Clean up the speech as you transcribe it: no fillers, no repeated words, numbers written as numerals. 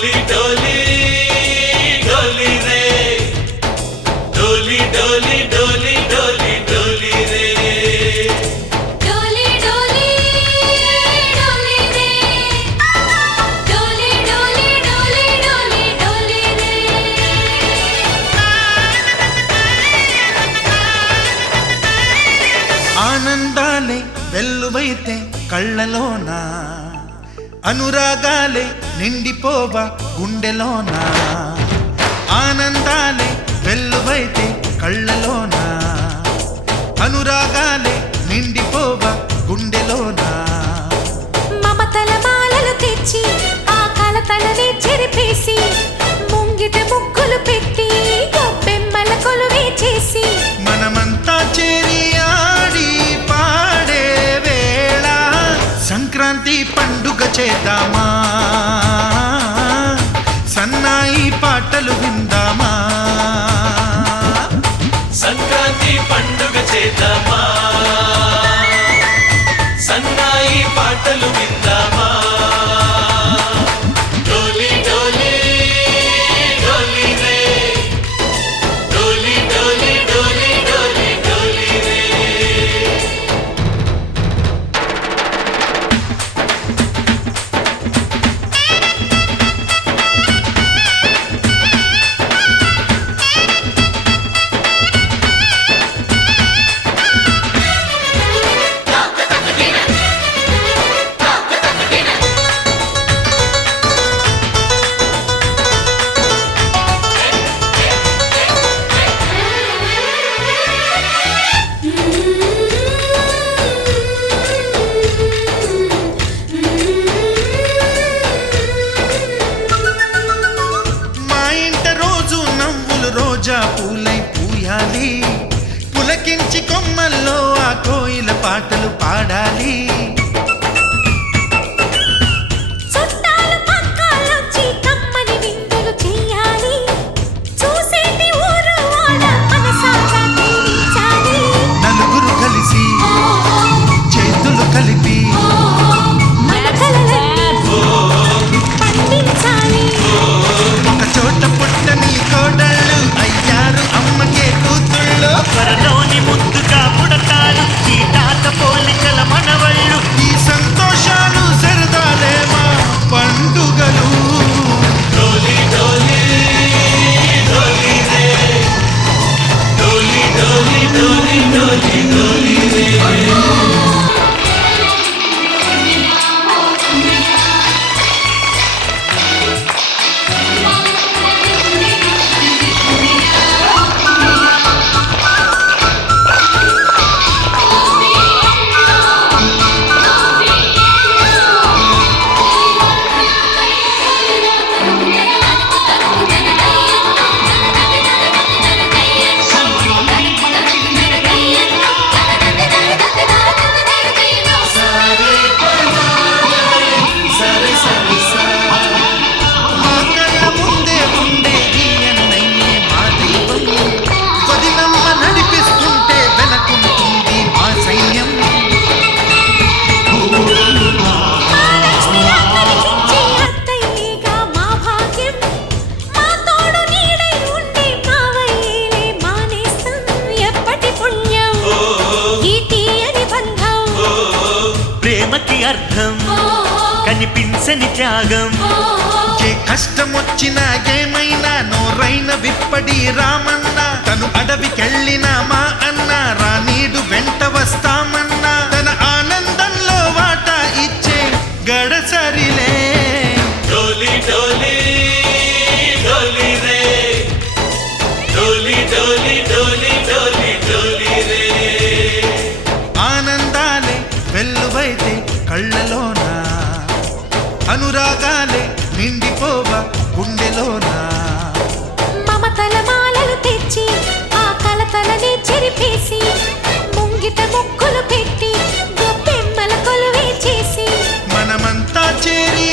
डोली डोली डोली रे डोली डोली डोली डोली डोली रे डोली डोली डोली रे डोली डोली डोली डोली डोली रे ఆనందాలే వెల్లువైతే కళ్ళలోనా అనురాగాలే నిండిపోవా గుండెలోనా ఆనందాలే వెల్లువైతే కళ్ళలోనా అనురాగాలే నిండిపోవా గుండెలోనా మమతల మాలలు తెచ్చి ఆ కలతలని చెరిపేసి ముంగిట ముగ్గులు పెట్టి గొప్పెమ్మల కొలువే చేసి మనమంతా చేరి ఆడి పాడే వేళ సంక్రాంతి పండుగ చేద్దామా సన్నాయి పాటలు విందామా సంక్రాంతి పండుగ చేద్దామా సన్నాయి పాటలు విందామా డోలి డోలి డోలి రే డోలి డోలి డోలి డోలి డోలి రే మా ఇంట రోజు నవ్వులు రోజా పూలై పూయాలి పులకించి కొమ్మల్లో ఆ కోయిల పాటలు పాడాలి చుట్టాలు పక్కాలొచ్చి కమ్మని విందులు చెయ్యాలి చూసేటి ఊరు వాడ మనసారా దీవించాలి నలుగురు కలిసి చేతులు కలిపి మన కలలన్నీ పండించాలి ఒక చోట పుట్టని కోడళ్ళు అయ్యారు అమ్మకే కూతుళ్ళు త్వరలోని ముద్దుగా పుడతారు ఈ తాత పోలికల మనవళ్ళు ఈ సంతోషాలు సరదాలే మా పండుగలు డోలి డోలి డోలి రే డోలి డోలి డోలి డోలి డోలి రే మా కళ్ళ ముందే ఉండే ఈ అన్నయ్యే మా దైవం వదినమ్మ నడిపిస్తుంటే వెనకుంటుంది మా సైన్యం మహాలక్ష్మి ఆకలికించే అత్తయ్యేగా మా భాగ్యం మా తోడు నీడై ఉండే మావయ్యేలే మానేస్తాం ఎప్పటి పుణ్యం ఈ తీయని బంధం ప్రేమకి అర్థం కనిపించని త్యాగం ఏ కష్టం వచ్చినా ఏమైనా నోరైన విప్పడి రామన్న తను అడవికెళ్ళిన మా అన్న రానీడు వెంట వస్తామన్నా తన ఆనందంలో వాటా ఇచ్చే గడసరిలే डोली डोली डोली रे डोली डोली डोली डोली डोली रे ఆనందాలే వెల్లువైతే కళ్ళలోనా అనురాగాలే నిండిపోవా గుండెలోనా మమతల మాలలు తెచ్చి ఆ కలతలని చెరిపేసి ముంగిట ముగ్గులు పెట్టి గొప్పెమ్మల కొలువే చేసి మనమంతా చేరి